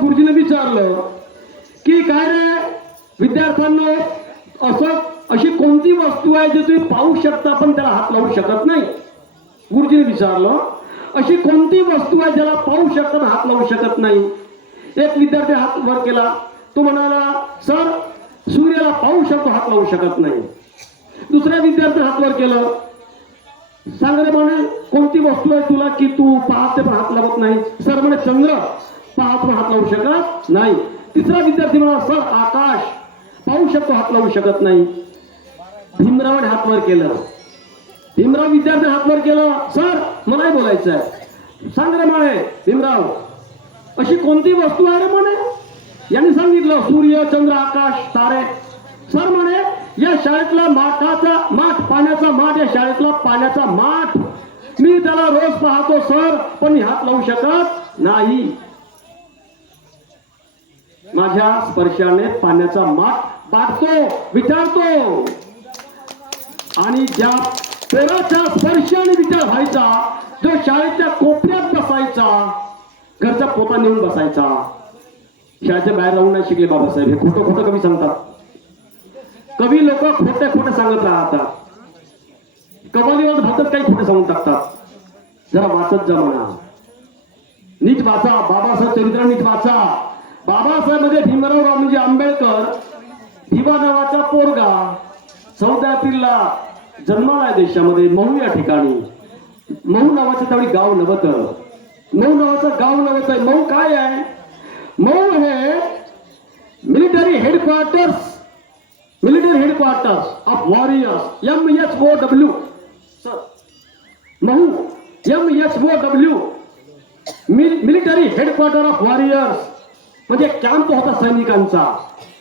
गुरुजीने विचारलं की काय रे विद्यार्थ्यांना, अशी कोणती वस्तू आहे जी तुम्ही पाहू शकता पण त्याला हात लावू शकत नाही? गुरुजीने विचारलं अशी कोणती वस्तू आहे ज्याला पाहू शकता हात लावू शकत नाही? एक विद्यार्थी हात वर केला, तो म्हणाला सर सूर्याला पाहू शकतो हात लावू शकत नाही. दुसऱ्या विद्यार्थी हात वर केलं, सांग रे म्हणे कोणती वस्तू आहे तुला की तू पाहते पण हात लावत नाही? सर म्हणे चंद्र, पाहत पण हात लावू शकत नाही. तिसरा विद्यार्थी म्हणाला सर आकाश, पाहू शकतो हात लावू शकत नाही. भीमरावाने हात वर केलं. भीमराव विद्यार्थी हात वर केलं, सर मलाही बोलायचं आहे. सांग रे म्हणे भीमराव अशी कोणती वस्तू आहे रे म्हणे? यांनी सांगितलं सूर्य, चंद्र, आकाश, तारे. सर म्हणे या शाळेतला माठ पाण्याचा माठ, या शाळेतला पाण्याचा माठ, मी त्याला रोज पाहतो सर पण मी हात लावू शकत नाही. माझ्या स्पर्शाने पाण्याचा माठ पाडतो, विचारतो. आणि ज्या पोराच्या स्पर्शाने विचार व्हायचा, जो शाळेच्या कोपऱ्यात बसायचा, घरचा पोता नेऊन बसायचा, शाळेच्या बाहेर राहून नाही शिकले बाबासाहेब. हे खोटं खोटं कवी सांगतात. कवी लोक खोटे खोटे सांगत राहतात. कवालीवर भलतच काही खोटे सांगून टाकतात. जरा वाचत जा म्हणा, नीट वाचा, बाबासाहेब चरित्र नीट वाचा. बाबासाहेब म्हणजे भीमराव रावजी आंबेडकर, भिवा नावाचा पोरगा 14 एप्रिलला जन्माला देशामध्ये महू या ठिकाणी. महू नावाचं त्यावेळी गाव नव्हतं. महू नावाचं गाव नव्हतं. महू काय आहे? महू हे military headquarters of warriors, MHOW. Mhow MHOW, military headquarter of warriors, म्हणजे कॅम्प होता सैनिकांचा.